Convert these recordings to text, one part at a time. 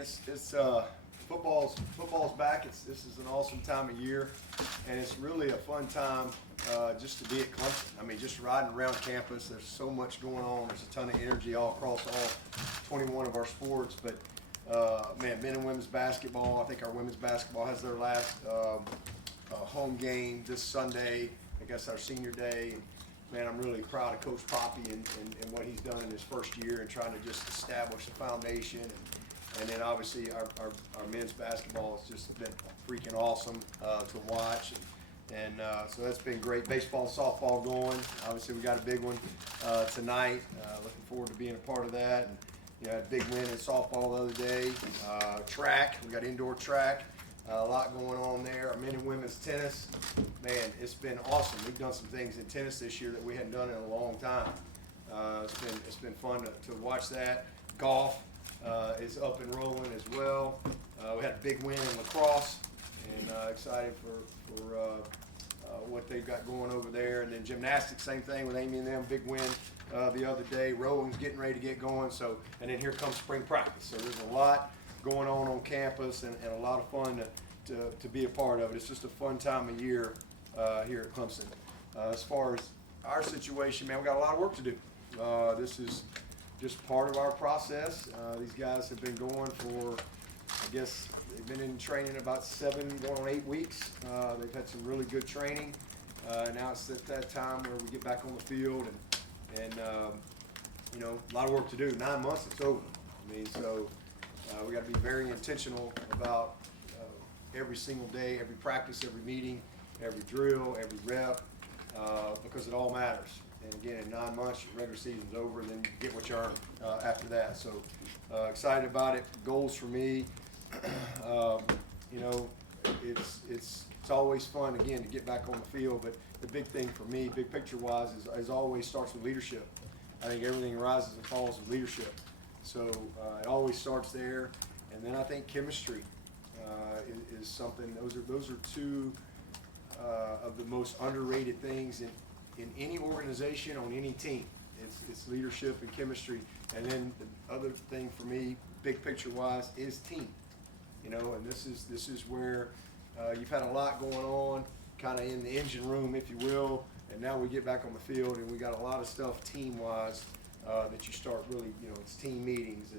It's football's back. This is an awesome time of year, and it's really a fun time just to be at Clemson. I mean, just riding around campus. There's so much going on. There's a ton of energy all across all 21 of our sports. But man, men and women's basketball. I think our women's basketball has their last home game this Sunday. I guess our senior day. And, man, I'm really proud of Coach Poppy and what he's done in his first year and trying to just establish a foundation. And then obviously our men's basketball has just been freaking awesome to watch. And so that's been great. Baseball and softball going. Obviously we got a big one tonight. Looking forward to being a part of that. And, you know, had a big win in softball the other day. Track, we got indoor track. A lot going on there. Our men and women's tennis, man, it's been awesome. We've done some things in tennis this year that we hadn't done in a long time. It's been fun to watch that. Golf is up and rolling as well. We had a big win in lacrosse, and excited for what they've got going over there. And then gymnastics, same thing with Amy and them, big win the other day. Rowing's getting ready to get going. So, and then here comes spring practice. So there's a lot going on campus and a lot of fun to be a part of it. It's just a fun time of year here at Clemson. As far as our situation, man, we got a lot of work to do. This is just part of our process. These guys have been going for, I guess, they've been in training about 7, going on 8 weeks. They've had some really good training. Now it's at that time where we get back on the field and you know, a lot of work to do. 9 months, it's over. I mean, so we got to be very intentional about every single day, every practice, every meeting, every drill, every rep, because it all matters. And again, in 9 months, your regular season's over, and then you get what you earn after that. So excited about it. Goals for me, you know, it's always fun again to get back on the field. But the big thing for me, big picture wise, is always starts with leadership. I think everything rises and falls with leadership. So it always starts there, and then I think chemistry is something. Those are two of the most underrated things in any organization, on any team. It's leadership and chemistry. And then the other thing for me, big picture wise, is team. You know, and this is where you've had a lot going on, kind of in the engine room, if you will. And now we get back on the field, and we got a lot of stuff team wise that you start really. You know, it's team meetings,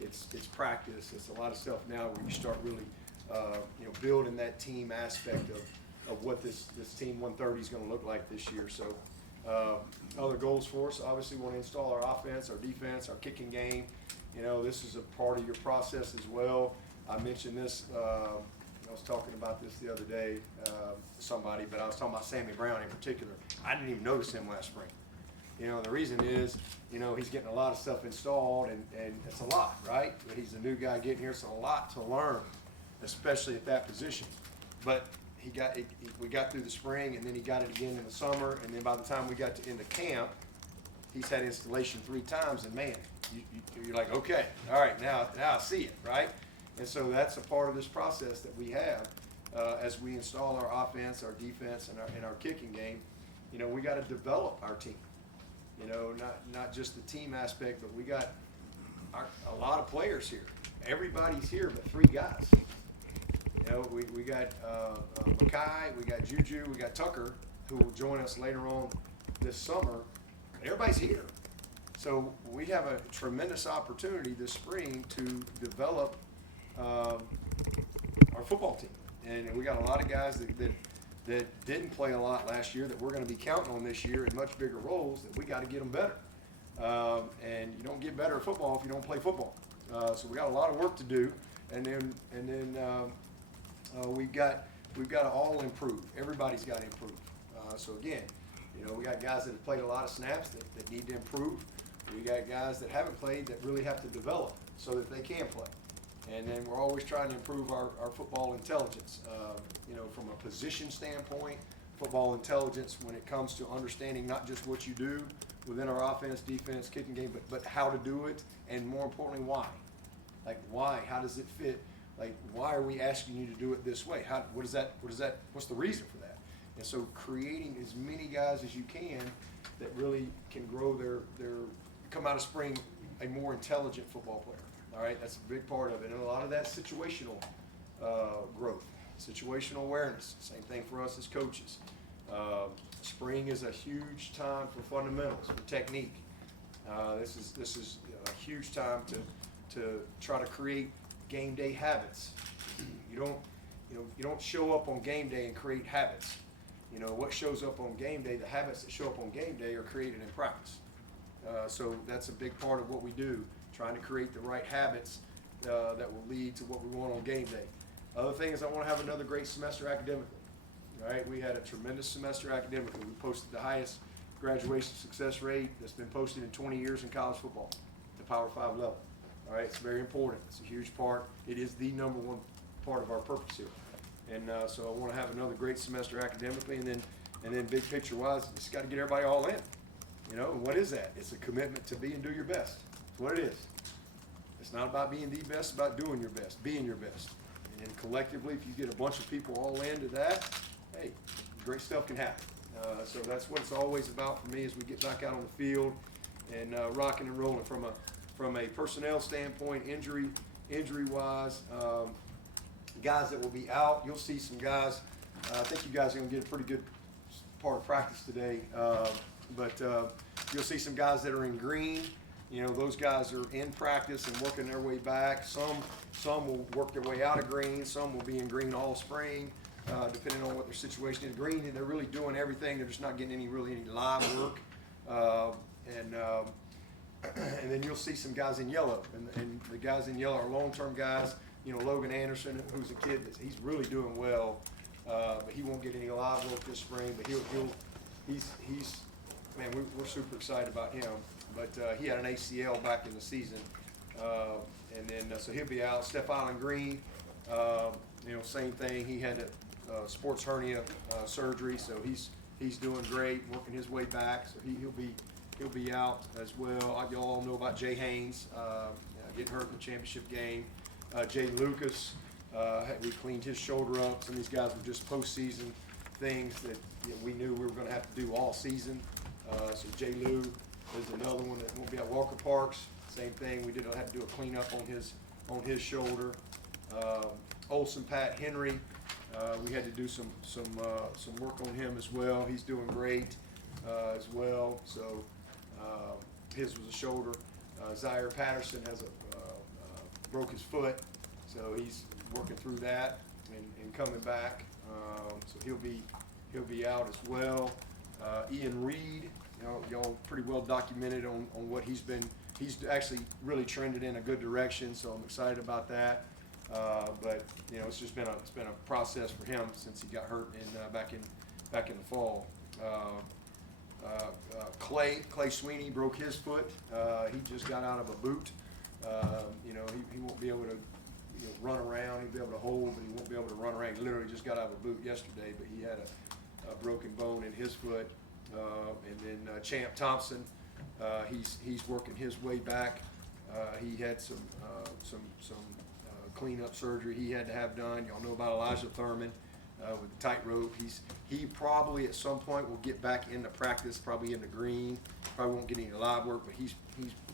it's practice, it's a lot of stuff now where you start really you know, building that team aspect of what this Team 130 is going to look like this year. So other goals for us, obviously want to install our offense, our defense, our kicking game. You know, this is a part of your process as well. I mentioned this, I was talking about this the other day to somebody, but I was talking about Sammy Brown in particular. I didn't even notice him last spring. You know, the reason is, you know, he's getting a lot of stuff installed, and it's a lot, right? But he's a new guy getting here, so a lot to learn, especially at that position. But we got through the spring, and then he got it again in the summer, and then by the time we got to into camp, he's had installation 3 times, and man, you're like, okay, all right, now I see it, right? And so that's a part of this process that we have as we install our offense, our defense, and our kicking game. You know, we got to develop our team. You know, not just the team aspect, but we got a lot of players here. Everybody's here but 3 guys. You know, we got Makai, we got Juju, we got Tucker, who will join us later on this summer. Everybody's here. So we have a tremendous opportunity this spring to develop our football team. And we got a lot of guys that didn't play a lot last year that we're going to be counting on this year in much bigger roles, that we got to get them better. And you don't get better at football if you don't play football. So we got a lot of work to do. And then we've got to all improve. Everybody's got to improve. So again, you know, we got guys that have played a lot of snaps that need to improve. We got guys that haven't played that really have to develop so that they can play. And then we're always trying to improve our football intelligence. You know, from a position standpoint, football intelligence when it comes to understanding not just what you do within our offense, defense, kicking game, but how to do it, and more importantly, why. Like why? How does it fit? Like, why are we asking you to do it this way? What's the reason for that? And so creating as many guys as you can that really can grow come out of spring a more intelligent football player. All right, that's a big part of it, and a lot of that situational growth, situational awareness. Same thing for us as coaches. Spring is a huge time for fundamentals, for technique. This is a huge time to try to create game day habits. You don't show up on game day and create habits. What shows up on game day, the habits that show up on game day are created in practice. So that's a big part of what we do, trying to create the right habits that will lead to what we want on game day. Other thing is I want to have another great semester academically. Right? We had a tremendous semester academically. We posted the highest graduation success rate that's been posted in 20 years in college football, the Power 5 level. All right, it's very important. It's a huge part. It is the number one part of our purpose here. And so I want to have another great semester academically, and then big picture wise, you just got to get everybody all in. And what is that? It's a commitment to be and do your best. That's what it is. It's not about being the best, it's about doing your best, being your best. And then collectively, if you get a bunch of people all into that, hey, great stuff can happen. So that's what it's always about for me as we get back out on the field and rocking and rolling from a personnel standpoint, injury wise. Guys that will be out, you'll see some guys. I think you guys are going to get a pretty good part of practice today. But you'll see some guys that are in green. Those guys are in practice and working their way back. Some will work their way out of green. Some will be in green all spring, depending on what their situation is. Green, and they're really doing everything. They're just not getting any live work. And then you'll see some guys in yellow. And the guys in yellow are long-term guys. Logan Anderson, who's a kid he's really doing well, but he won't get any live work this spring. But he's man, we're super excited about him. But he had an ACL back in the season, and then so he'll be out. Steph Island Green, same thing. He had a sports hernia surgery, so he's doing great, working his way back. So he'll be out as well. You all know about Jay Haynes getting hurt in the championship game. Jay Lucas, we cleaned his shoulder up. Some of these guys were just postseason things that we knew we were going to have to do all season. So Jay Lou is another one that won't be at Walker Parks. Same thing. We did have to do a cleanup on his shoulder. Olson Pat Henry, we had to do some work on him as well. He's doing great as well. So his was a shoulder. Zaire Patterson has broke his foot, so he's working through that and coming back. So he'll be out as well. Ian Reed, y'all pretty well documented on what he's actually really trended in a good direction, so I'm excited about that. But it's just been a process for him since he got hurt back in the fall. Clay Swinney broke his foot. He just got out of a boot. He won't be able to run around. He'll be able to hold, but he won't be able to run around. He literally just got out of a boot yesterday, but he had a broken bone in his foot. And then Champ Thompson, he's working his way back. He had some cleanup surgery he had to have done. Y'all know about Elijah Thurman with the tightrope. He probably at some point will get back into practice, probably in the green. Probably won't get any live work, but he's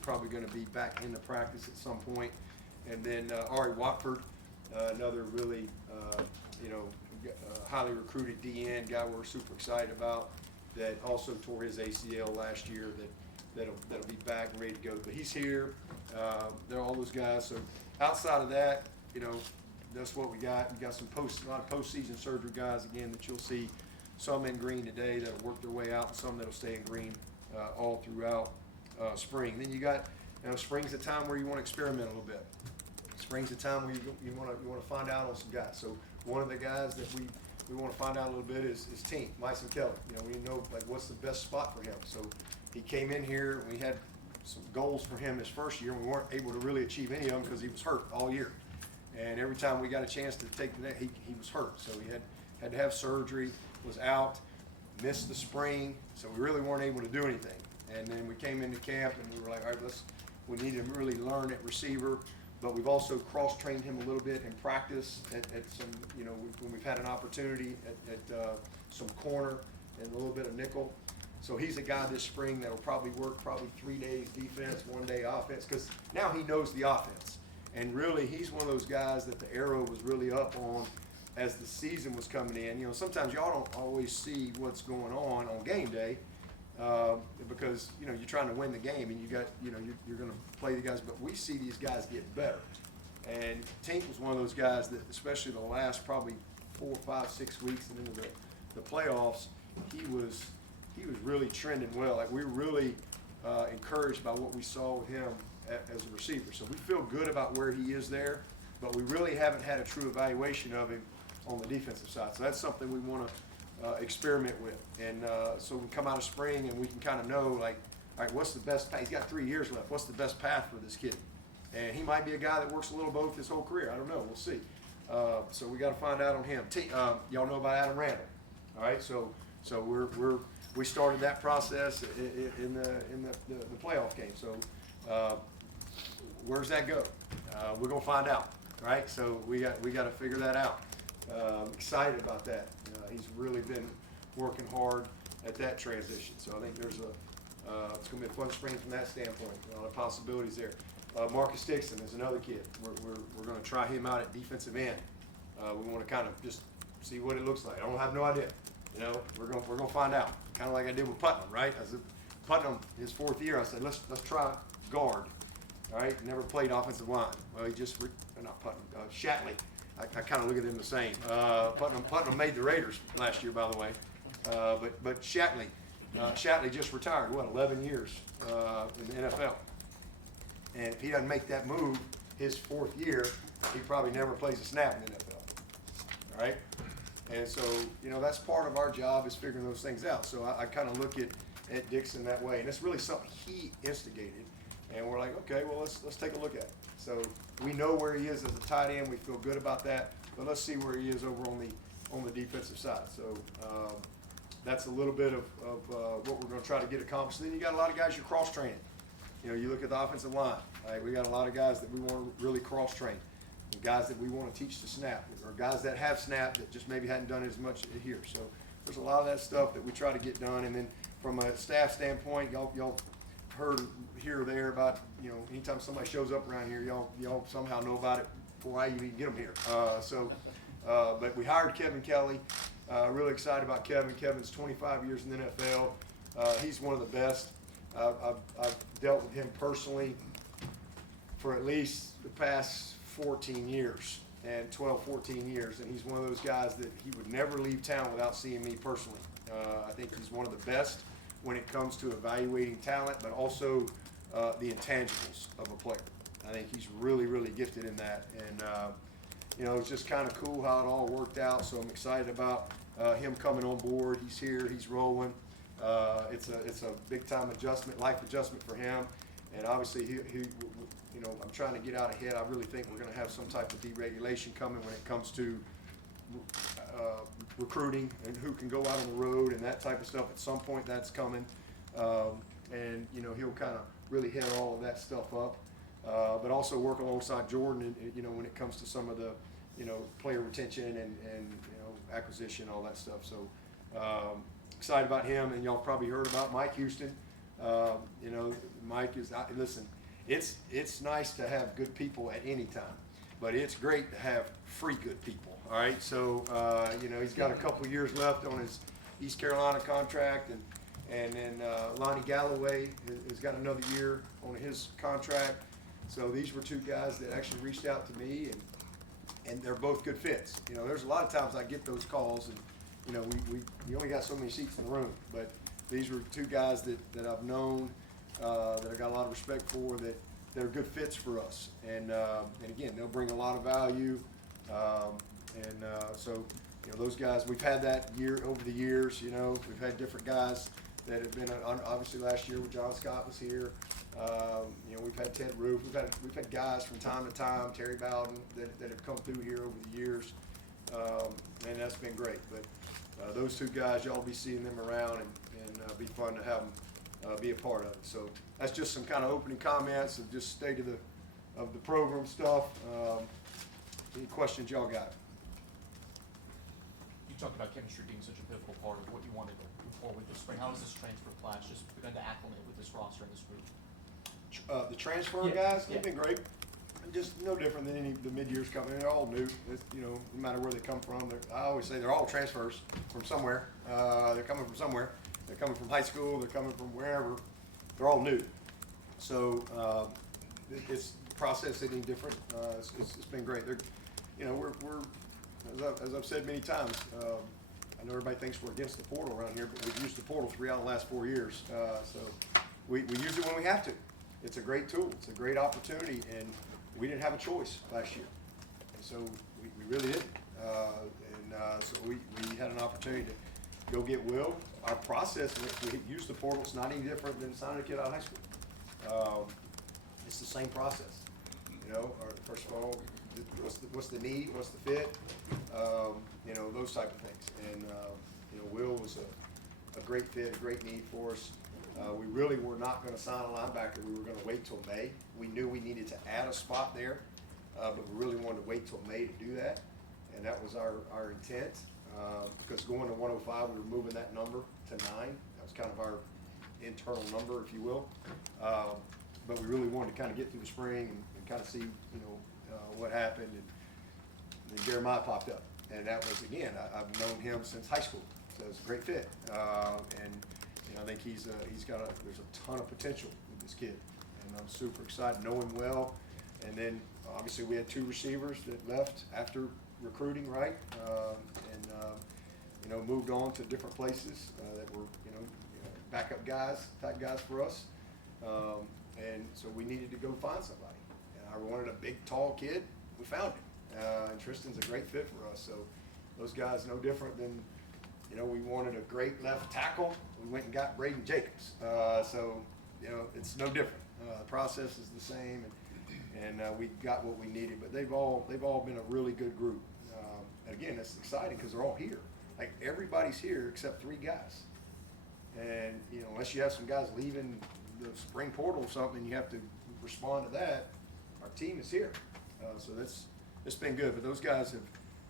probably going to be back into practice at some point. And then Ari Watford, another really highly recruited DN guy we're super excited about, that also tore his ACL last year, that'll be back and ready to go. But he's here. They're all those guys. So outside of that, that's what we got. We got a lot of postseason surgery guys again that you'll see. Some in green today that'll work their way out, and some that'll stay in green all throughout spring. Then you got, spring's a time where you want to experiment a little bit. Spring's a time where you want to find out on some guys. So one of the guys that we want to find out a little bit is Tink, Myson Kelly. We know what's the best spot for him. So he came in here, and we had some goals for him his first year, and we weren't able to really achieve any of them because he was hurt all year. And every time we got a chance to take the net, he was hurt. So he had to have surgery, was out, missed the spring, so we really weren't able to do anything. And then we came into camp, and we were like, all right, we need to really learn at receiver. But we've also cross-trained him a little bit in practice at some, when we've had an opportunity at some corner and a little bit of nickel. So he's a guy this spring that will probably work 3 days defense, 1 day offense, because now he knows the offense. And really, he's one of those guys that the arrow was really up on as the season was coming in. You know, sometimes y'all don't always see what's going on game day, because, you know, you're trying to win the game and you got, you know, you're going to play the guys, but we see these guys get better. And Tink was one of those guys that, especially the last probably 4, 5, 6 weeks and into the playoffs, he was really trending well. Like, we were really encouraged by what we saw with him as a receiver. So we feel good about where he is there, but we really haven't had a true evaluation of him on the defensive side. So that's something we want to experiment with. And so we come out of spring and we can kind of know, like, all right, what's the best path? He's got 3 years left. What's the best path for this kid? And he might be a guy that works a little both his whole career. I don't know. We'll see. So we got to find out on him. Y'all know about Adam Randall, all right? So we started that process in the playoff game. So where's that go? We're gonna find out, right? So we got to figure that out. Excited about that. He's really been working hard at that transition. So I think there's it's gonna be a fun spring from that standpoint. A lot of possibilities there. Marcus Dixon is another kid. We're going to try him out at defensive end. We want to kind of just see what it looks like. I don't have no idea. You know, we're going to find out. Kind of like I did with Putnam, right? As Putnam, his 4th year, I said let's try guard. All right, never played offensive line. Well, he just not Putnam, Shatley. I kind of look at them the same. Putnam made the Raiders last year, by the way. But Shatley just retired. What, 11 years in the NFL. And if he doesn't make that move his 4th year, he probably never plays a snap in the NFL, all right? And so, you know, that's part of our job is figuring those things out. So I kind of look at Dixon that way, and it's really something he instigated. And we're like, okay, well, let's take a look at it. So we know where he is as a tight end. We feel good about that. But let's see where he is over on the defensive side. So that's a little bit of what we're going to try to get accomplished. Then you got a lot of guys you're cross-training. You know, you look at the offensive line, right? We got a lot of guys that we want to really cross-train, and guys that we want to teach to snap, or guys that have snapped that just maybe hadn't done it as much here. So there's a lot of that stuff that we try to get done. And then from a staff standpoint, y'all heard here or there about, you know, anytime somebody shows up around here, y'all somehow know about it before I even get them here. But we hired Kevin Kelly. Really excited about Kevin. Kevin's 25 years in the NFL. He's one of the best. I've dealt with him personally for at least the past 14 years, and 12, 14 years, and he's one of those guys that he would never leave town without seeing me personally. I think he's one of the best when it comes to evaluating talent, but also the intangibles of a player. I think he's really, really gifted in that, and you know, it's just kind of cool how it all worked out, so I'm excited about him coming on board. He's here, he's rolling. It's a big time adjustment, life adjustment for him, and obviously he you know, I'm trying to get out ahead. I really think we're going to have some type of deregulation coming when it comes to recruiting and who can go out on the road and that type of stuff. At some point, that's coming, and you know, he'll kind of really head all of that stuff up, but also work alongside Jordan, and you know, when it comes to some of the, you know, player retention and you know, acquisition, all that stuff. So. Excited about him, and y'all probably heard about Mike Houston. You know, Mike is, listen, it's nice to have good people at any time, but it's great to have free good people, all right? So, you know, he's got a couple years left on his East Carolina contract, and then Lonnie Galloway has got another year on his contract. So these were 2 guys that actually reached out to me, and they're both good fits. You know, there's a lot of times I get those calls, and you know, we only got so many seats in the room, but these were 2 guys that I've known, that I got a lot of respect for, that are good fits for us. And again, they'll bring a lot of value. So, you know, those guys, we've had that over the years, you know, we've had different guys that have been, obviously last year when John Scott was here. You know, we've had Ted Roof, we've had guys from time to time, Terry Bowden, that have come through here over the years. And that's been great. But those 2 guys, y'all be seeing them around, and be fun to have them be a part of it. So that's just some kind of opening comments of just state of the program stuff. Any questions y'all got? You talked about chemistry being such a pivotal part of what you wanted to move forward this spring. How has this transfer class just begun to acclimate with this roster and this group? The transfer guys, they've been great. just no different than any of the mid-years coming. They're all new. It's, you know, no matter where they come from. I always say they're all transfers from somewhere. They're coming from somewhere. They're coming from high school. They're coming from wherever. They're all new. So it's process any different. It's been great. They're, you know, we're as I've said many times. I know everybody thinks we're against the portal around here, but we've used the portal 3 out of the last 4 years. So we use it when we have to. It's a great tool. It's a great opportunity, and we didn't have a choice last year, and so we really didn't. So we had an opportunity to go get Will. Our process, we use the portal. It's not any different than signing a kid out of high school. It's the same process. You know, first of all, what's the need? What's the fit? You know, those type of things. And you know, Will was a great fit, a great need for us. We really were not going to sign a linebacker. We were going to wait till May. We knew we needed to add a spot there, but we really wanted to wait till May to do that, and that was our intent. Because going to 105, we were moving that number to 9. That was kind of our internal number, if you will. But we really wanted to kind of get through the spring and kind of see, you know, what happened. And then Jeremiah popped up, and that was, again, I've known him since high school, so it's a great fit. And you know, I think there's a ton of potential with this kid, and I'm super excited, know him well. And then obviously we had 2 receivers that left after recruiting, right? You know, moved on to different places that were, you know, backup guys, type guys for us. And so we needed to go find somebody. And I wanted a big, tall kid. We found him. And Tristan's a great fit for us. So those guys no different than, you know, we wanted a great left tackle. We went and got Braden Jacobs. So, you know, it's no different. The process is the same, and we got what we needed. But they've all been a really good group. And again, it's exciting because they're all here. Like, everybody's here except 3 guys. And, you know, unless you have some guys leaving the spring portal or something, you have to respond to that. Our team is here. So it's been good. But those guys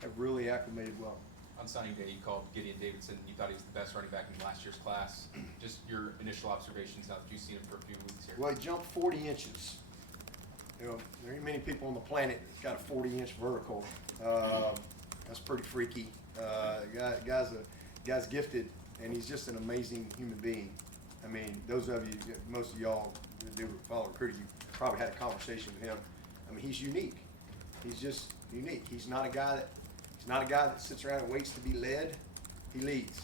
have really acclimated well. On signing day, you called Gideon Davidson. You thought he was the best running back in last year's class. Just your initial observations now that you've seen him for a few weeks here. Well, he jumped 40 inches. You know, there ain't many people on the planet that's got a 40-inch vertical. That's pretty freaky. Guy's gifted, and he's just an amazing human being. I mean, those of you, most of y'all that do follow recruiting, you probably had a conversation with him. I mean, he's unique. He's just unique. He's not a guy that sits around and waits to be led. He leads.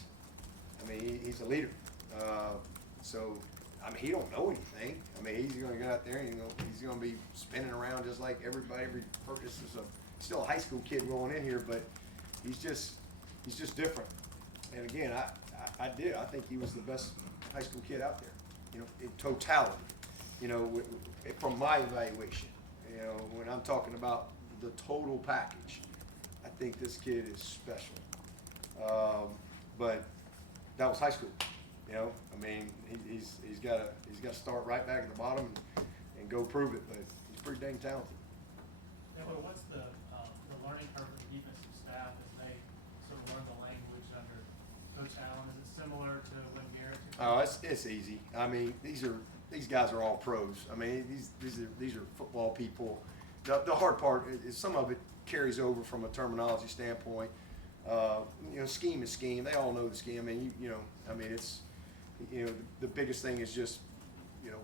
I mean, he's a leader. So, I mean, he don't know anything. I mean, he's going to go out there and he's going to be spinning around just like everybody. This is still a high school kid rolling in here, but he's just different. And again, I think he was the best high school kid out there. You know, in totality. You know, from my evaluation. You know, when I'm talking about the total package. I think this kid is special, but that was high school. You know, I mean, he's got to start right back at the bottom and go prove it. But he's pretty dang talented. Yeah, well, what's the learning curve for the defensive staff as they sort of learn the language under Coach Allen? Is it similar to when Garrett? Oh, it's easy. I mean, these guys are all pros. I mean, these are football people. The hard part is some of it carries over from a terminology standpoint. You know, scheme is scheme. They all know the scheme. I mean, you know, I mean, it's, you know, the biggest thing is just, you know,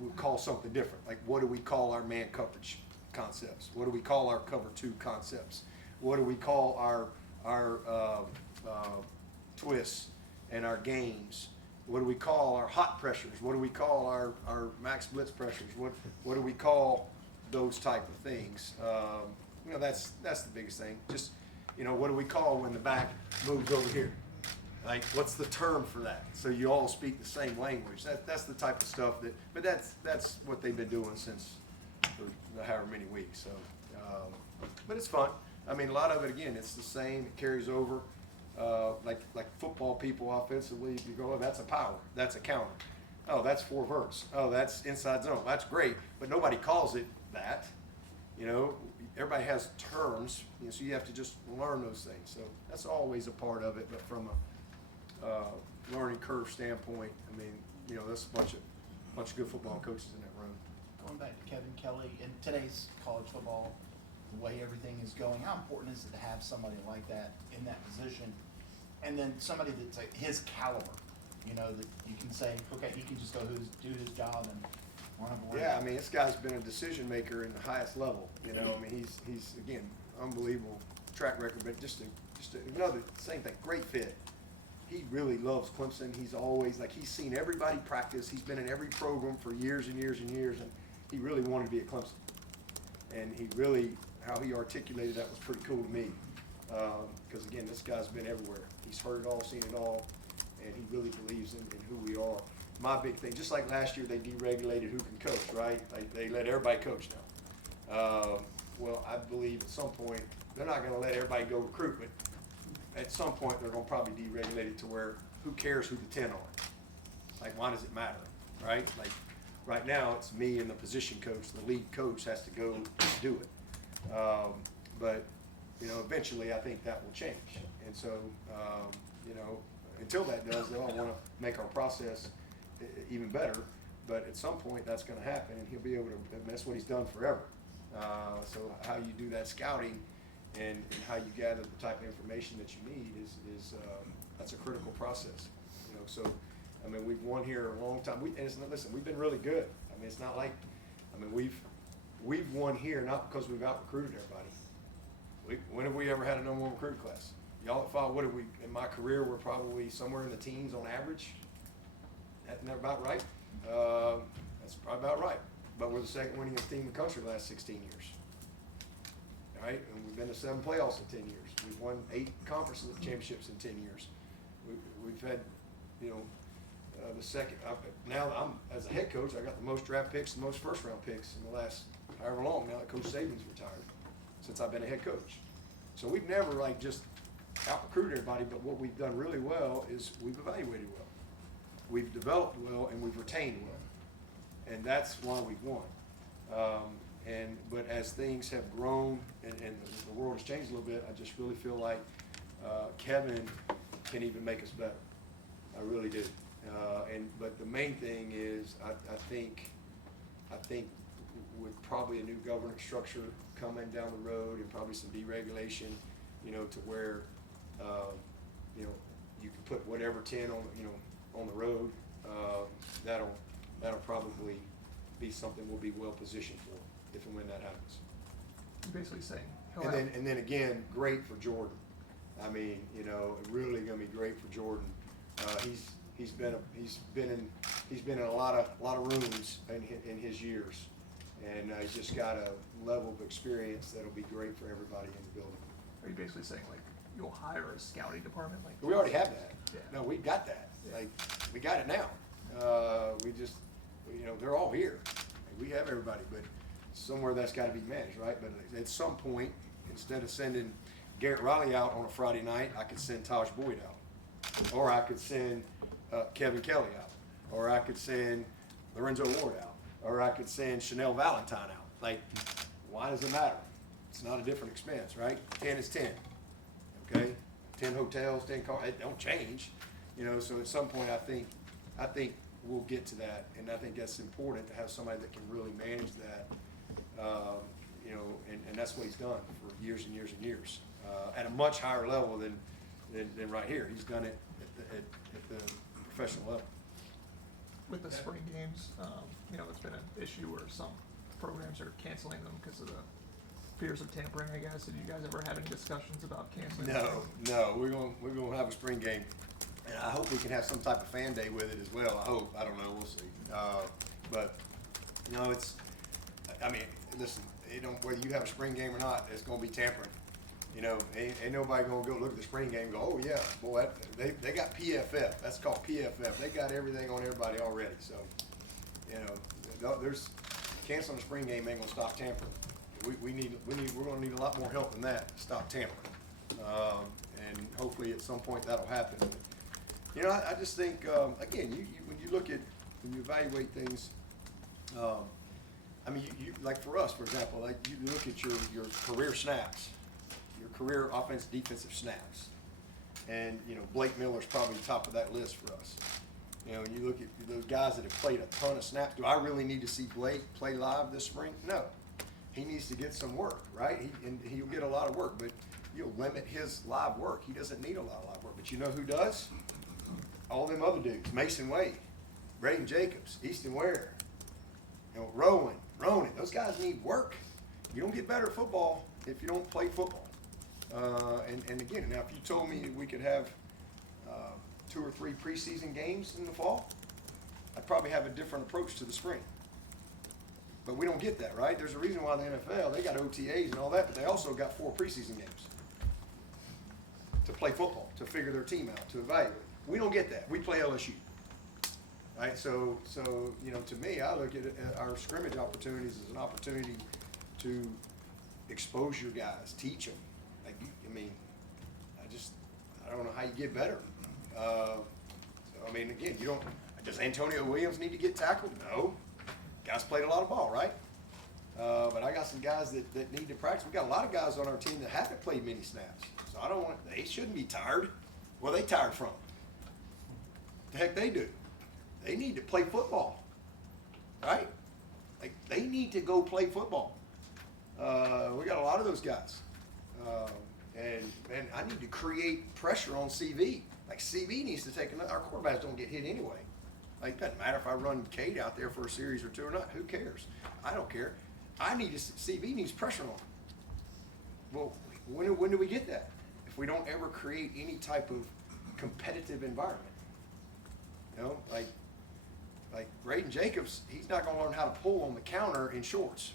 we call something different. Like, what do we call our man coverage concepts? What do we call our cover 2 concepts? What do we call our twists and our games? What do we call our hot pressures? What do we call our max blitz pressures? What do we call those type of things? You know, that's the biggest thing. Just, you know, what do we call when the back moves over here? Like, what's the term for that? So you all speak the same language. That's the type of stuff but that's what they've been doing since for however many weeks. So, but it's fun. I mean, a lot of it, again, it's the same. It carries over. Like football people offensively, you go, oh, that's a power. That's a counter. Oh, that's 4 verts. Oh, that's inside zone. That's great. But nobody calls it that. You know, everybody has terms, you know, so you have to just learn those things. So that's always a part of it. But from a learning curve standpoint, I mean, you know, that's a bunch of good football coaches in that room. going back to Kevin Kelly, in today's college football, the way everything is going, how important is it to have somebody like that in that position? And then somebody that's like his caliber, you know, that you can say, okay, he can just go do his job and run a board. Yeah, I mean, this guy's been a decision maker in the highest level, you know, I mean, he's again, unbelievable track record, but just another, same thing, great fit. He really loves Clemson. He's always, like, he's seen everybody practice. He's been in every program for years and years and years, and he really wanted to be at Clemson. And he really, how he articulated that was pretty cool to me. Because, again, this guy's been everywhere. He's heard it all, seen it all, and he really believes in who we are. My big thing, just like last year, they deregulated who can coach, right? Like, they let everybody coach now. Well, I believe at some point, they're not going to let everybody go recruit, but at some point, they're gonna probably deregulate it to where who cares who the 10 are? Like, why does it matter, right? Like, right now, it's me and the position coach. The lead coach has to go do it. But, you know, eventually, I think that will change. And so, you know, until that does, though, I wanna make our process even better. But at some point, that's gonna happen, and he'll be able to, and that's what he's done forever. So how you do that scouting and how you gather the type of information that you need is that's a critical process, you know. So, I mean, we've won here a long time. And it's not, listen, we've been really good. I mean, it's not like, I mean, we've won here not because we've out recruited everybody. When have we ever had a number one recruit class? Y'all at five, what have we, in my career, we're probably somewhere in the teens on average. Isn't that about right? That's probably about right. But we're the second winningest team in the country the last 16 years. Right, and we've been to 7 playoffs in 10 years. We've won 8 conference championships in 10 years. We've had, you know, the second. Now I'm as a head coach, I got the most draft picks, the most first round picks in the last however long. Now that Coach Saban's retired, since I've been a head coach. So we've never like just out recruited everybody. But what we've done really well is we've evaluated well, we've developed well, and we've retained well, and that's why we've won. But as things have grown and the world has changed a little bit, I just really feel like Kevin can even make us better. I really do. But the main thing is, I think with probably a new governance structure coming down the road and probably some deregulation, you know, to where you know, you can put whatever 10 on, you know, on the road. That'll probably be something we'll be well positioned for if and when that happens. You're basically saying. And then again, great for Jordan. I mean, you know, really gonna be great for Jordan. He's been in a lot of rooms in his years, and he's just got a level of experience that'll be great for everybody in the building. Are you basically saying like you'll hire a scouting department? Like We already have that. Yeah. No, we've got that. Yeah. Like, we got it now. You know, they're all here. We have everybody, but somewhere that's got to be managed, right? But at some point, instead of sending Garrett Riley out on a Friday night, I could send Taj Boyd out, or I could send Kevin Kelly out, or I could send Lorenzo Ward out, or I could send Chanel Valentine out. Like, why does it matter? It's not a different expense, right? 10 is 10. Okay, 10 hotels, 10 cars. It don't change, you know. So at some point, I think we'll get to that, and I think that's important to have somebody that can really manage that. You know, and that's what he's done for years and years and years at a much higher level than right here. He's done it at the professional level. with the spring games, you know, it's been an issue where some programs are canceling them because of the fears of tampering, I guess. Have you guys ever had any discussions about canceling? No, we're gonna have a spring game, and I hope we can have some type of fan day with it as well. I hope. I don't know. We'll see. But you know, I mean, listen. Whether you have a spring game or not, it's gonna be tampering. You know, ain't nobody gonna go look at the spring game and go, oh yeah, boy, they got PFF. That's called PFF. They got everything on everybody already. So, you know, there's canceling the spring game ain't gonna stop tampering. We're gonna need a lot more help than that to stop tampering. And hopefully at some point that'll happen. But, you know, I just think again, when you evaluate things. I mean, you like for us, for example, like you look at your career snaps, your career offense, defensive snaps, and you know Blake Miller's probably top of that list for us. You know, when you look at those guys that have played a ton of snaps, do I really need to see Blake play live this spring? No. He needs to get some work, right? And he'll get a lot of work, but you'll limit his live work. He doesn't need a lot of live work. But you know who does? All them other dudes. Mason Wade, Braden Jacobs, Easton Ware, you know, Ronan. Those guys need work. You don't get better at football if you don't play football. And again, now if you told me we could have 2 or 3 preseason games in the fall, I'd probably have a different approach to the spring. But we don't get that, right? There's a reason why the NFL, they got OTAs and all that, but they also got 4 preseason games to play football, to figure their team out, to evaluate. We don't get that. We play LSU. Right? So you know, to me, I look at our scrimmage opportunities as an opportunity to expose your guys, teach them. Like, I mean, I don't know how you get better. So, I mean, again, does Antonio Williams need to get tackled? No. Guys played a lot of ball, right? But I got some guys that need to practice. We got a lot of guys on our team that haven't played many snaps. So they shouldn't be tired. Where are they tired from? The heck they do. They need to play football, right? Like, they need to go play football. We got a lot of those guys. And I need to create pressure on CV. Like, CV needs to take our quarterbacks don't get hit anyway. Like, it doesn't matter if I run Cade out there for a series or 2 or not. Who cares? I don't care. CV needs pressure on him. Well, when do we get that? If we don't ever create any type of competitive environment. You know, like Braden Jacobs, he's not going to learn how to pull on the counter in shorts.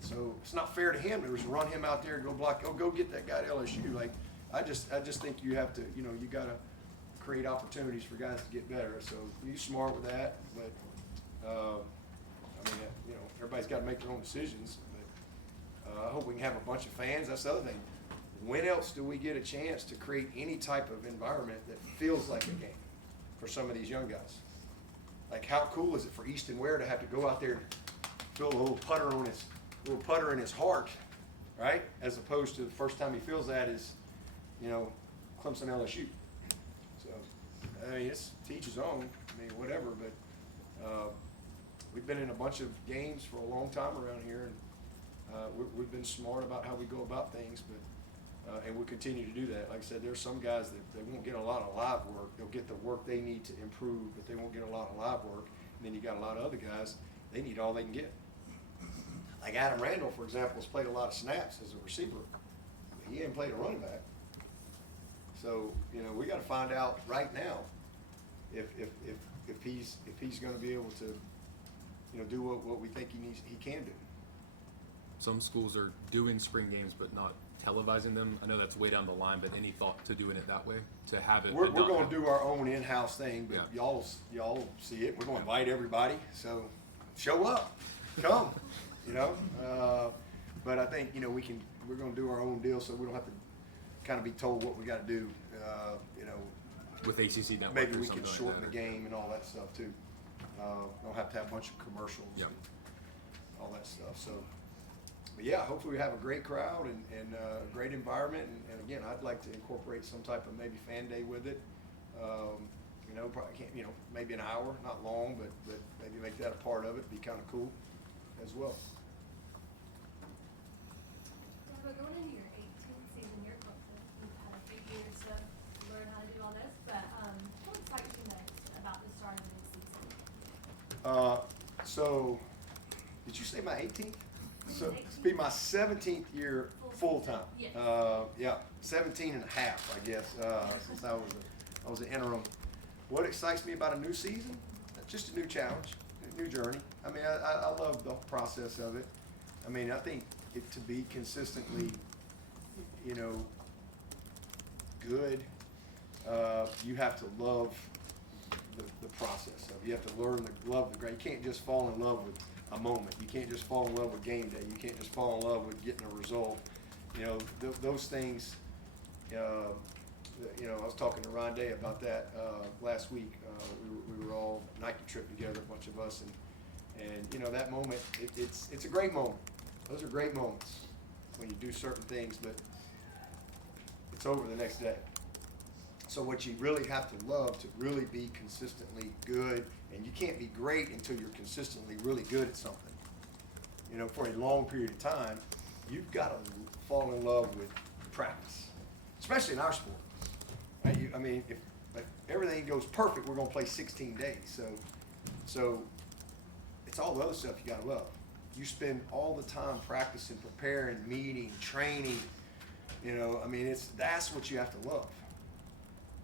So it's not fair to him to just run him out there and go block. Go get that guy at LSU. Like, I just think you have to, you know, you got to create opportunities for guys to get better. So you smart with that, but I mean, you know, everybody's got to make their own decisions. But I hope we can have a bunch of fans. That's the other thing. When else do we get a chance to create any type of environment that feels like a game for some of these young guys? Like, how cool is it for Easton Ware to have to go out there and throw a little putter in his heart, right? As opposed to the first time he feels that is, you know, Clemson LSU. So, I mean, it's teach his own. I mean, whatever. But we've been in a bunch of games for a long time around here, and we've been smart about how we go about things, but and we'll continue to do that. Like I said, there's some guys that they won't get a lot of live work. They'll get the work they need to improve, but they won't get a lot of live work. And then you got a lot of other guys, they need all they can get. Like Adam Randall, for example, has played a lot of snaps as a receiver. But he ain't played a running back. So, you know, we got to find out right now if he's going to be able to, you know, do what we think he can do. Some schools are doing spring games but not televising them. I know that's way down the line, but any thought to doing it that way? To have it? We're going to do our own in-house thing, but Yeah. y'all see it. We're going to invite everybody, so show up, come, you know. But I think, you know, we're going to do our own deal, so we don't have to kind of be told what we got to do. You know, With ACC network, maybe or we something can like shorten that, the game and all that stuff too. Don't have to have a bunch of commercials Yep. and all that stuff. So, but yeah, hopefully we have a great crowd and a great environment. And again, I'd like to incorporate some type of maybe fan day with it. You know, probably can't, you know, maybe an hour, not long, but maybe make that a part of it. Be kind of cool as well. We're going into your 18th season here, Clemson. You've had a few years to learn how to do all this, but what excites you most about the start of the new season? So, did you say my 18th? So, 18th. it's be my 17th year full-time. Yes. Yeah, 17 and a half, I guess, since I was an interim. What excites me about a new season? Just a new challenge, a new journey. I mean, I love the process of it. I mean, I think it to be consistently, you know, good, you have to love the process of it. You have to learn to love the grade. You can't just fall in love with a moment. You can't just fall in love with game day. You can't just fall in love with getting a result. You know, those things, you know, I was talking to Ron Day about that last week. We were all Nike trip together, a bunch of us, and you know, that moment, it's a great moment. Those are great moments when you do certain things, but it's over the next day. So what you really have to love to really be consistently good, and you can't be great until you're consistently really good at something. You know, for a long period of time, you've got to fall in love with practice, especially in our sport. Right? I mean, if everything goes perfect, we're going to play 16 days. So it's all the other stuff you got to love. You spend all the time practicing, preparing, meeting, training. You know, I mean, that's what you have to love.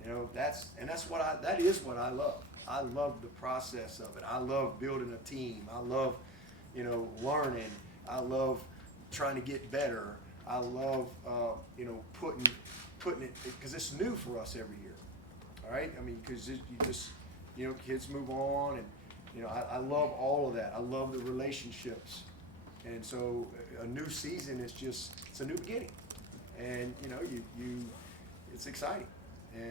You know, that is what I love. I love the process of it. I love building a team. I love, you know, learning. I love trying to get better. I love, you know, putting it, because it's new for us every year. All right? I mean, because you know, kids move on, and, you know, I love all of that. I love the relationships. And so a new season is it's a new beginning. And, you know, it's exciting.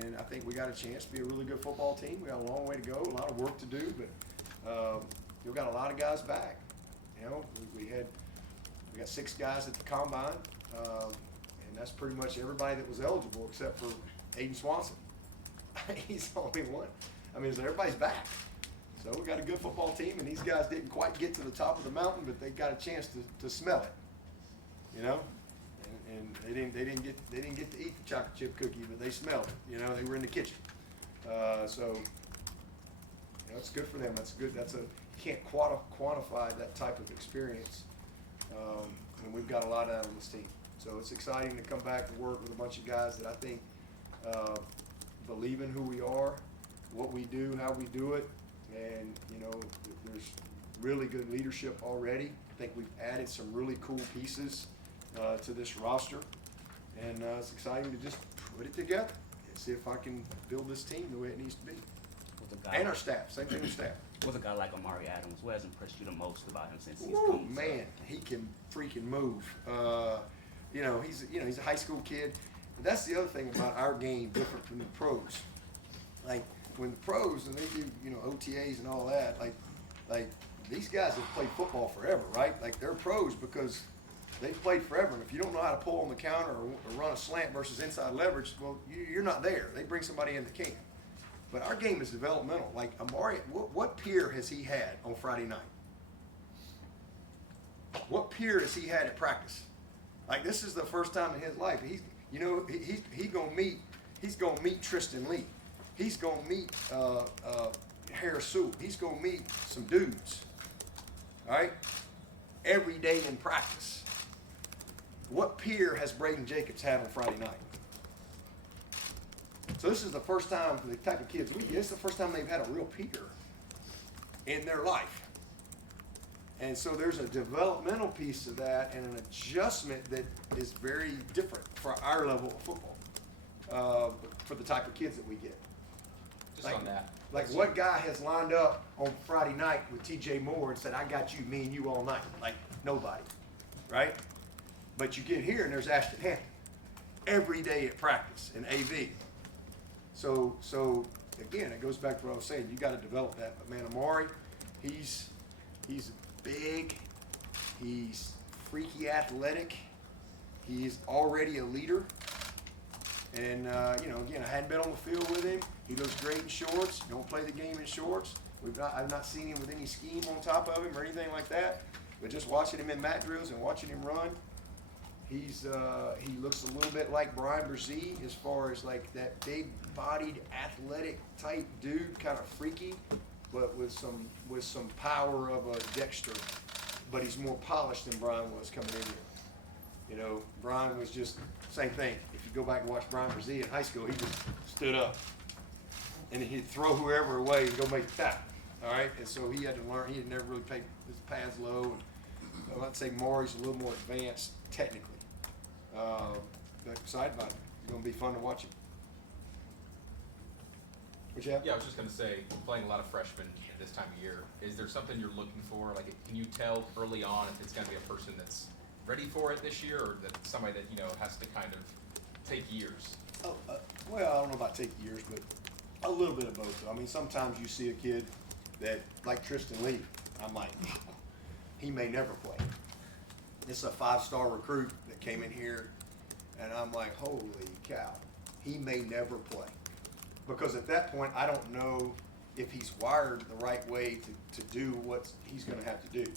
And I think we got a chance to be a really good football team. We got a long way to go, a lot of work to do, but we've got a lot of guys back. You know, we got 6 guys at the combine, and that's pretty much everybody that was eligible except for Aiden Swanson. He's the only one. I mean, so everybody's back. So we got a good football team, and these guys didn't quite get to the top of the mountain, but they got a chance to smell it. You know. And they didn't get to eat the chocolate chip cookie, but they smelled it. You know, they were in the kitchen. So you know, it's good for them. That's good. You can't quantify that type of experience. And we've got a lot of that on this team. So it's exciting to come back and work with a bunch of guys that I think believe in who we are, what we do, how we do it, and you know, there's really good leadership already. I think we've added some really cool pieces to this roster, and it's exciting to just put it together and see if I can build this team the way it needs to be. And our staff, same thing with staff. What's a guy like Amari Adams? What has impressed you the most about him since he's Ooh, come? man, he can freaking move. You know, he's a high school kid. And that's the other thing about our game different from the pros. Like when the pros and they do, you know, OTAs and all that, like these guys have played football forever, right? Like they're pros because they've played forever, and if you don't know how to pull on the counter or run a slant versus inside leverage, well, you're not there. They bring somebody in that can. But our game is developmental. Like Amari, what peer has he had on Friday night? What peer has he had at practice? Like this is the first time in his life. He's gonna meet Tristan Lee. He's gonna meet Harris Sewell. He's gonna meet some dudes. All right, every day in practice. What peer has Braden Jacobs had on Friday night? So this is the first time for the type of kids we get. It's the first time they've had a real peer in their life. And so there's a developmental piece to that and an adjustment that is very different for our level of football, for the type of kids that we get. Just on that. Like what guy has lined up on Friday night with TJ Moore and said, I got you, me and you all night? Like nobody, right? But you get here and there's Ashton Hampton every day at practice in AV. So again, it goes back to what I was saying. You got to develop that. But man, Amari, he's big. He's freaky athletic. He's already a leader. And you know, again, I hadn't been on the field with him. He looks great in shorts. Don't play the game in shorts. I've not seen him with any scheme on top of him or anything like that. But just watching him in mat drills and watching him run, he looks a little bit like Brian Brzee as far as like that big-bodied, athletic type dude, kind of freaky, but with some power of a Dexter. But he's more polished than Brian was coming in here. You know, Brian was just same thing. If you go back and watch Brian Brzee in high school, he just stood up and he'd throw whoever away and go make a tackle. All right, and so he had to learn. He had never really paid his pads low. And I'd say Maury's a little more advanced technically. But excited about it. It's going to be fun to watch him. What you have? Yeah, I was just gonna say, playing a lot of freshmen at this time of year, is there something you're looking for? Like, can you tell early on if it's gonna be a person that's ready for it this year, or that somebody that, you know, has to kind of take years? Well, I don't know about take years, but a little bit of both. I mean, sometimes you see a kid that, like Tristan Lee, I'm like, he may never play. It's a 5-star recruit that came in here, and I'm like, holy cow, he may never play. Because at that point, I don't know if he's wired the right way to do what he's gonna have to do.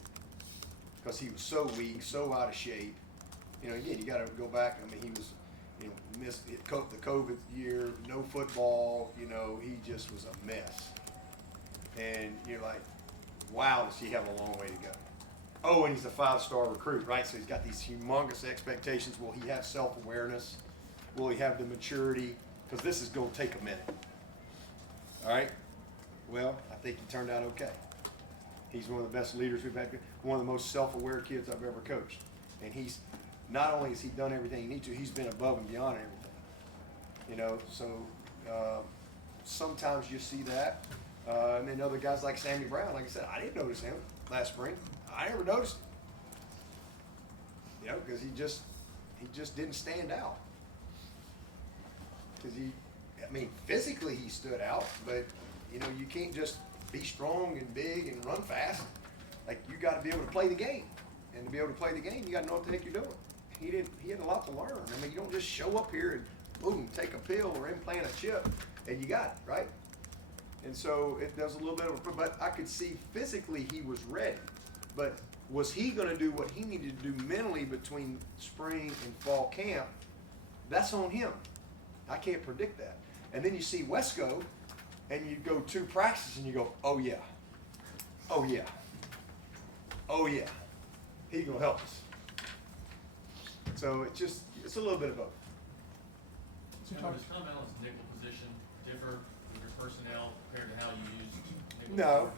Because he was so weak, so out of shape. You know, again, you gotta go back, I mean, he was, you know, missed the COVID year, no football, you know, he just was a mess. And you're like, wow, does he have a long way to go? Oh, and he's a 5-star recruit, right? So he's got these humongous expectations. Will he have self-awareness? Will he have the maturity? Because this is going to take a minute. All right? Well, I think he turned out okay. He's one of the best leaders we've had, one of the most self-aware kids I've ever coached. And he's, not only has he done everything he needs to, he's been above and beyond everything. You know, so sometimes you see that. And then other guys like Sammy Brown, like I said, I didn't notice him last spring. I never noticed him. You know, because he just didn't stand out. Because I mean, physically he stood out, but you know, you can't just be strong and big and run fast. Like, you got to be able to play the game, and to be able to play the game, you got to know what the heck you're doing. He had a lot to learn. I mean, you don't just show up here and boom, take a pill or implant a chip, and you got it, right? And so it does a little bit of a, but I could see physically he was ready. But was he going to do what he needed to do mentally between spring and fall camp? That's on him. I can't predict that. And then you see Wesco, and you go 2 practices, and you go, oh yeah, oh yeah, oh yeah, he's going to help us. So it's a little bit of both. Does Tom Allen's nickel position differ with your personnel compared to how you use nickel? No,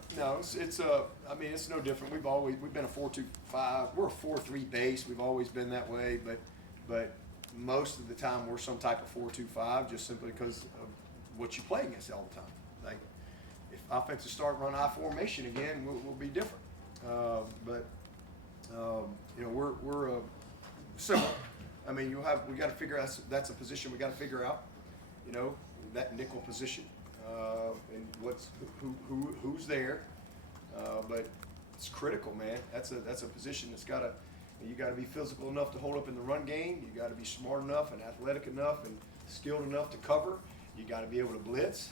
I mean, it's no different. We've been a 4-2-5. We're a 4-3 base. We've always been that way, but most of the time we're some type of 4-2-5 just simply because of what you play against all the time. Like, if offensive start run I formation again, we'll be different. You know, we're similar. I mean, we got to figure out, that's a position we got to figure out. You know, that nickel position, and who's there. But it's critical, man. That's a position that's you got to be physical enough to hold up in the run game. You got to be smart enough and athletic enough and skilled enough to cover. You got to be able to blitz.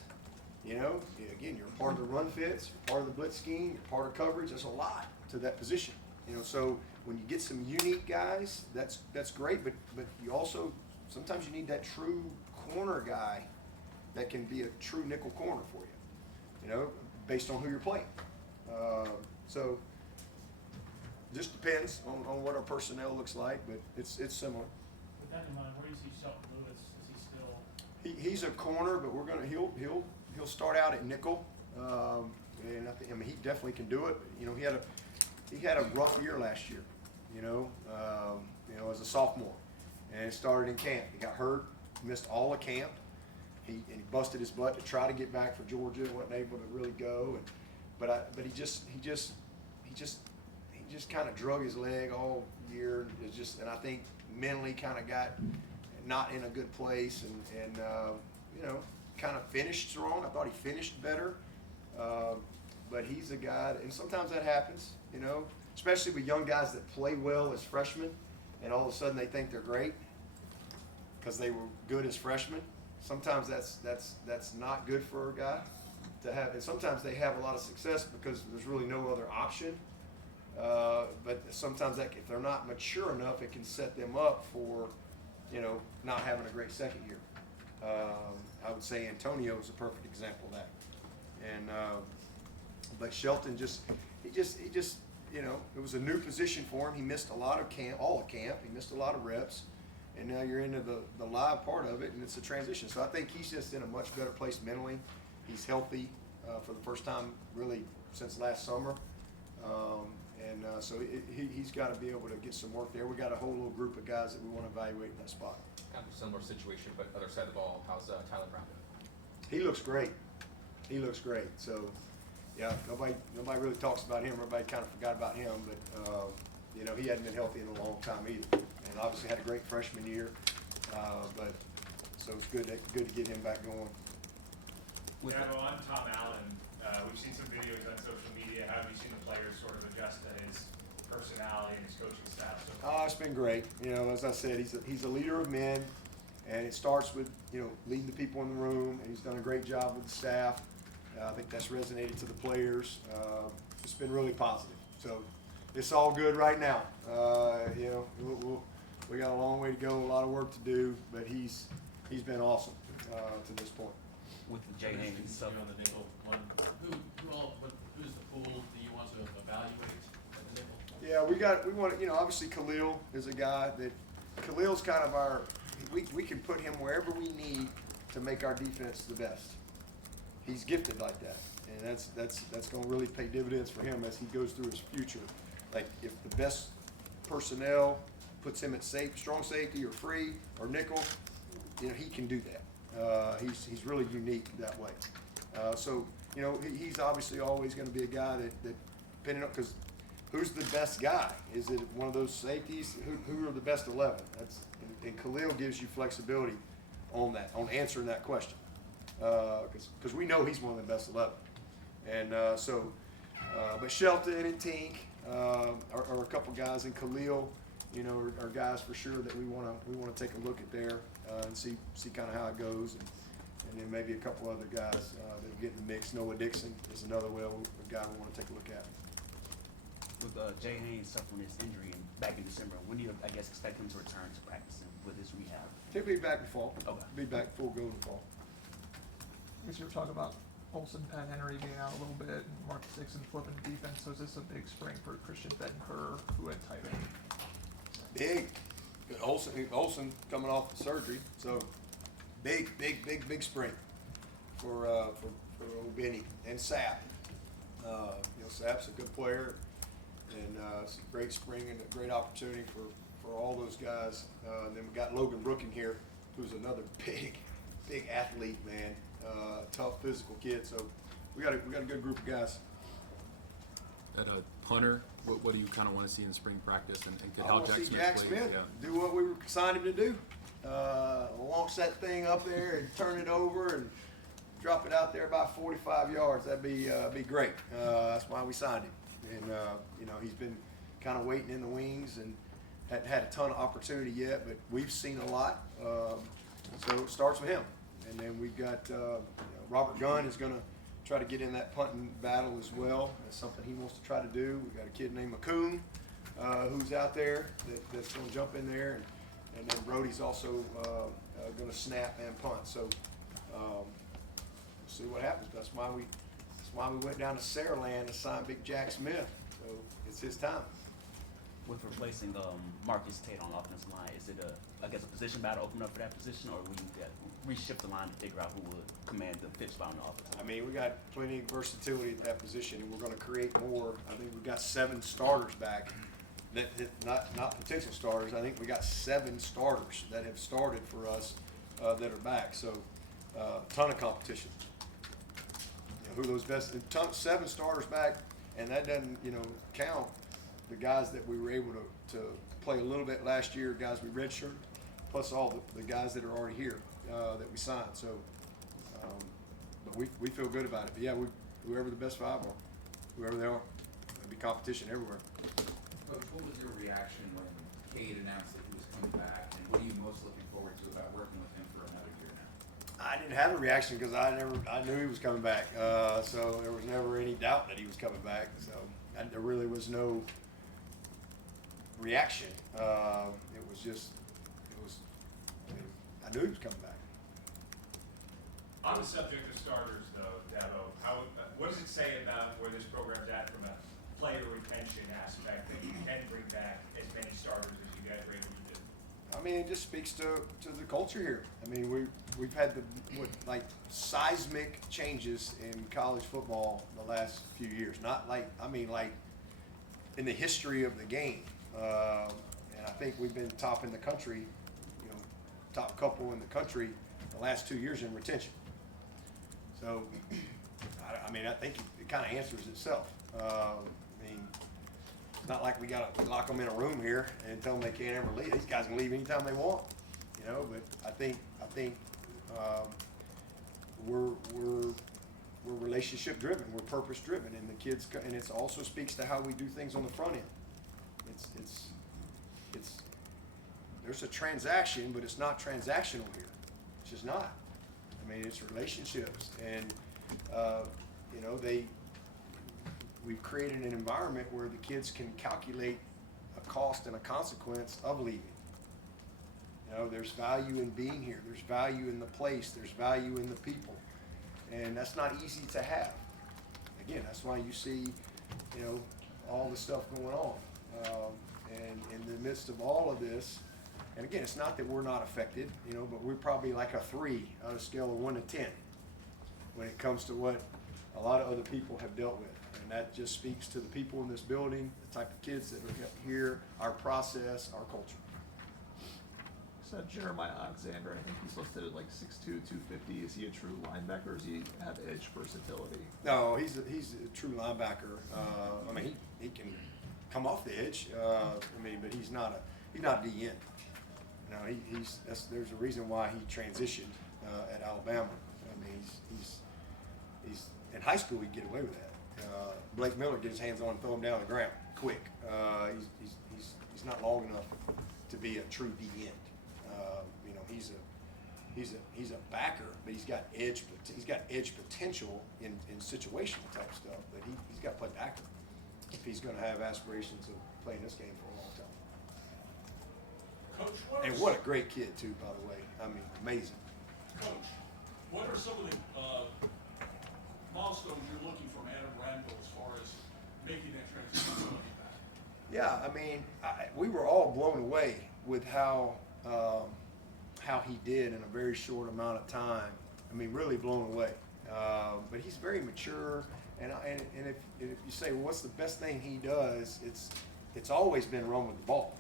You know, again, you're part of the run fits, you're part of the blitz scheme, you're part of coverage. There's a lot to that position. You know, so when you get some unique guys, that's great. But you also sometimes you need that true corner guy that can be a true nickel corner for you. You know, based on who you're playing. So just depends on what our personnel looks like, but it's similar. With that in mind, where do you see Shelton Lewis? Is he still? He's a corner, but he'll start out at nickel, and I mean he definitely can do it. You know, he had a rough year last year. You know, as a sophomore, and it started in camp. He got hurt, missed all of camp. He busted his butt to try to get back for Georgia, and wasn't able to really go. But he just kind of drug his leg all year. And I think mentally kind of got not in a good place, and you know, kind of finished strong. I thought he finished better, but he's a guy, and sometimes that happens, you know, especially with young guys that play well as freshmen, and all of a sudden they think they're great because they were good as freshmen. Sometimes that's not good for a guy to have, and sometimes they have a lot of success because there's really no other option. But sometimes if they're not mature enough, it can set them up for, you know, not having a great second year. I would say Antonio is a perfect example of that. And but Shelton he just you know, it was a new position for him. He missed a lot of camp, all of camp. He missed a lot of reps, and now you're into the live part of it, and it's a transition. So I think he's just in a much better place mentally. He's healthy for the first time really since last summer. So he's got to be able to get some work there. We got a whole little group of guys that we want to evaluate in that spot. Kind of a similar situation, but other side of the ball. How's Tyler Brown doing? He looks great. He looks great. So, yeah, nobody really talks about him. Everybody kind of forgot about him, but you know, he hadn't been healthy in a long time either. And obviously had a great freshman year. But so it's good to get him back going. Yeah, well, I'm Tom Allen. We've seen some videos on social media. How have you seen the players sort of adjust to his personality and his coaching staff? So Oh, it's been great. You know, as I said, he's a leader of men, And it starts with, leading the people in the room, and he's done a great job with the staff. I think that's resonated to the players. It's been really positive. So it's all good right now. We got a long way to go, a lot of work to do, but he's been awesome to this point. With the Jay Haynes and stuff. On the nickel one, who's the pool do you want to evaluate at the nickel? Yeah, we want obviously Khalil is a guy that, Khalil's kind of we can put him wherever we need to make our defense the best. He's gifted like that, and that's going to really pay dividends for him as he goes through his future. Like if the best personnel puts him at strong safety or free or nickel, he can do that. He's really unique that way. So he's obviously always going to be a guy that depending on, because who's the best guy? Is it one of those safeties? Who are the best 11? And Khalil gives you flexibility on that, on answering that question, because we know he's one of the best 11. And but Shelton and Tink are a couple guys, and Khalil, are guys for sure that we want to take a look at there and see kind of how it goes, and then maybe a couple other guys that will get in the mix. Noah Dixon is another guy we want to take a look at. With Jay Haynes suffering his injury back in December, when do you, expect him to return to practicing with his rehab? He'll be back in fall. Okay. Be back full go in the fall. I guess you were talking about Olsen, Pat Henry being out a little bit, and Marcus Dixon flipping the defense. So is this a big spring for Christian Betancourt, who had tight end? Big. Olsen coming off the surgery, so big spring for old Benny and Sapp. Sapp's a good player, and it's a great spring and a great opportunity for all those guys. And then we got Logan Brook in here, who's another big athlete, man. Tough physical kid. So we got a good group of guys. At a punter, what do you kind of want to see in spring practice, and could I how want to Jack see Smith Jack play? Smith Yeah. do what we signed him to do. Launch that thing up there and turn it over and drop it out there about 45 yards. That'd be great. That's why we signed him. And he's been kind of waiting in the wings and hadn't had a ton of opportunity yet, but we've seen a lot. So it starts with him, and then we've got Robert Gunn is going to try to get in that punting battle as well. That's something he wants to try to do. We've got a kid named McCoon who's out there that's going to jump in there, and then Brody's also going to snap and punt. So we'll see what happens. That's why we went down to Saraland to sign Big Jack Smith. So it's his time. With replacing Marcus Tate on the offensive line, is it a position battle open up for that position, or will you reshift the line to figure out who would command the pitch line on the offensive line? I mean, we got plenty of versatility at that position, and we're going to create more. I think we've got 7 starters back. Not potential starters. I think we got 7 starters that have started for us that are back. So a ton of competition. Who are those best? 7 starters back, and that doesn't count the guys that we were able to play a little bit last year, guys we redshirted, plus all the guys that are already here that we signed. So, but we feel good about it. But yeah, whoever the best 5 are, whoever they are, there'll be competition everywhere. Coach, what was your reaction when Cade announced that he was coming back, and what are you most looking forward to about working with him for another year now? I didn't have a reaction because I knew he was coming back. So there was never any doubt that he was coming back. So there really was no reaction. I knew he was coming back. On the subject of starters, though, Dabo, what does it say about where this program's at from a player retention aspect that you can bring back as many starters as you guys were able to do? I mean, it just speaks to the culture here. I mean, we've had seismic changes in college football the last few years. Like in the history of the game. And I think we've been top in the country, top couple in the country the last 2 years in retention. So, I think it kind of answers itself. It's not like we got to lock them in a room here and tell them they can't ever leave. These guys can leave anytime they want, But I think we're relationship driven, we're purpose driven, and the kids, and it also speaks to how we do things on the front end. there's a transaction, but it's not transactional here. It's just not. I mean, it's relationships, and you know, we've created an environment where the kids can calculate a cost and a consequence of leaving. You know, there's value in being here. There's value in the place. There's value in the people, and that's not easy to have. Again, that's why you see, you know, all the stuff going on. And in the midst of all of this, and again, it's not that we're not affected, you know, but we're probably like a 3 on a scale of 1 to 10 when it comes to what a lot of other people have dealt with. And that just speaks to the people in this building, the type of kids that are here, our process, our culture. So Jeremiah Alexander, I think he's listed at like 6'2", 250. Is he a true linebacker, or does he have edge versatility? No, he's a true linebacker. I mean, he can come off the edge. I mean, but he's not a D end. No, there's a reason why he transitioned at Alabama. I mean, he's in high school he'd get away with that. Blake Miller get his hands on and throw him down on the ground quick. He's not long enough to be a true D end. You know, he's a backer, but he's got edge potential in situational type stuff. But he's got to play backer if he's going to have aspirations of playing this game for a long time. Coach, And what a great kid too, by the way. I mean, amazing. Coach, what are some of the milestones you're looking from Adam Randall as far as making that transition to running back? Yeah, I mean, we were all blown away with how he did in a very short amount of time. I mean, really blown away. But he's very mature, and if you say, well, what's the best thing he does? It's always been run with the ball.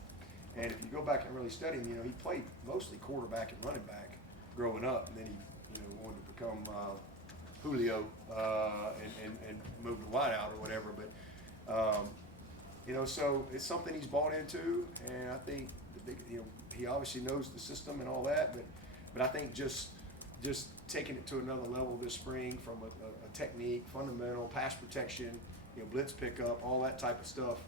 And if you go back and really study him, you know, he played mostly quarterback and running back growing up, and then he, you know, wanted to become Julio and move to wideout or whatever. But you know, so it's something he's bought into, and I think he obviously knows the system and all that. But I think just taking it to another level this spring from a technique, fundamental, pass protection, you know, blitz pickup, all that type of stuff.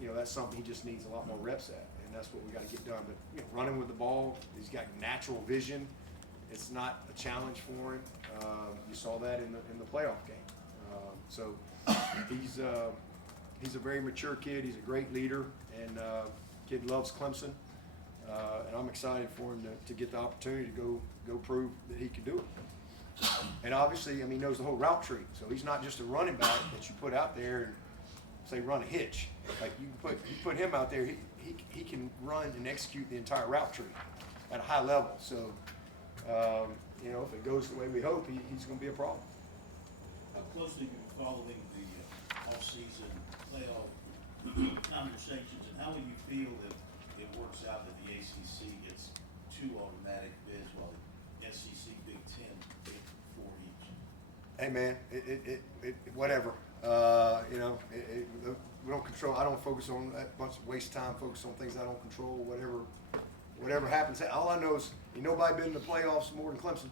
You know, that's something he just needs a lot more reps at, and that's what we got to get done. But you know, running with the ball, he's got natural vision. It's not a challenge for him. You saw that in the playoff game. So he's a very mature kid. He's a great leader, and kid loves Clemson. And I'm excited for him to get the opportunity to go prove that he can do it. And obviously, I mean, he knows the whole route tree. So he's not just a running back that you put out there and say run a hitch. Like you put him out there, he can run and execute the entire route tree at a high level. So you know, if it goes the way we hope, he's going to be a problem. How closely have you been following the off-season playoff conversations, and how will you feel if it works out that the ACC gets 2 automatic bids while the SEC, Big Ten, get 4 each? Hey man, whatever. You know, we don't control. I don't focus on that bunch of waste time. Focus on things I don't control. Whatever happens. All I know is nobody been in the playoffs more than Clemson.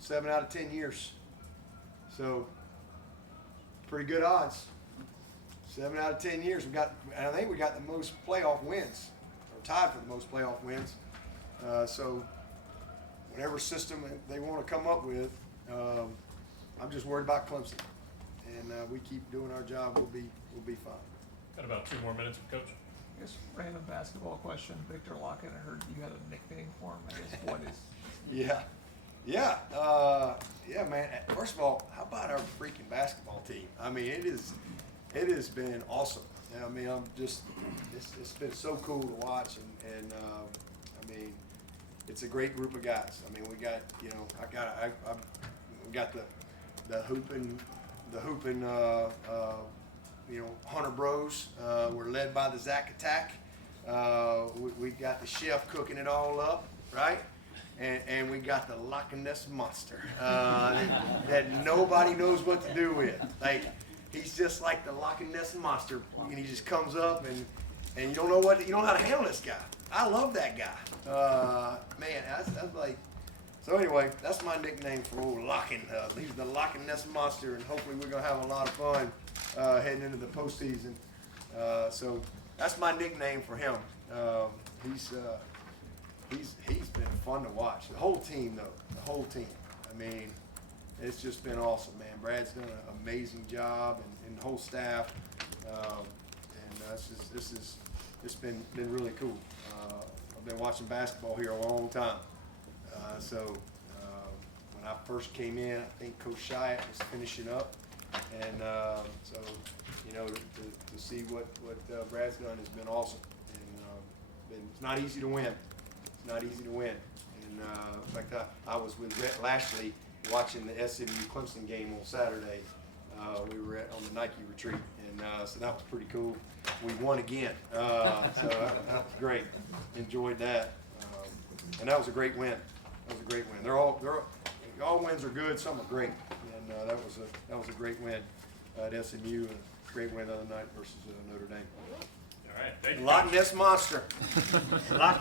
7 out of 10 years. So pretty good odds. 7 out of 10 years. I think we got the most playoff wins, or tied for the most playoff wins. So whatever system they want to come up with, I'm just worried about Clemson. And we keep doing our job, we'll be fine. Got about 2 more minutes, Coach. I guess random basketball question. Victor Lockett, I heard you had a nickname for him. I guess what is? Yeah, man. First of all, how about our freaking basketball team? I mean, it has been awesome. I mean, it's been so cool to watch, and I mean, it's a great group of guys. I mean, we got, you know, we got the hooping, you know, Hunter Bros. We're led by the Zach Attack. We got the chef cooking it all up, right? And we got the Loch Ness Monster that nobody knows what to do with. Like, he's just like the Loch Ness Monster, and he just comes up and you don't know how to handle this guy. I love that guy. Man, that's like. So anyway, that's my nickname for old Lockin. He's the Loch Ness Monster, and hopefully we're gonna have a lot of fun heading into the postseason. So that's my nickname for him. He's been fun to watch. The whole team, though. The whole team. I mean, it's just been awesome, man. Brad's done an amazing job, and the whole staff. It's been really cool. I've been watching basketball here a long time. When I first came in, I think Coach Shiat was finishing up, and so you know, to see what Brad's done has been awesome. And it's not easy to win. It's not easy to win. And in fact, I was with Rhett Lashley watching the SMU Clemson game on Saturday. We were on the Nike retreat, and so that was pretty cool. We won again, so that was great. Enjoyed that, and that was a great win. That was a great win. All wins are good. Some are great, and that was a great win at SMU, and a great win the other night versus Notre Dame. All right, thank you. Loch Ness Monster. Loch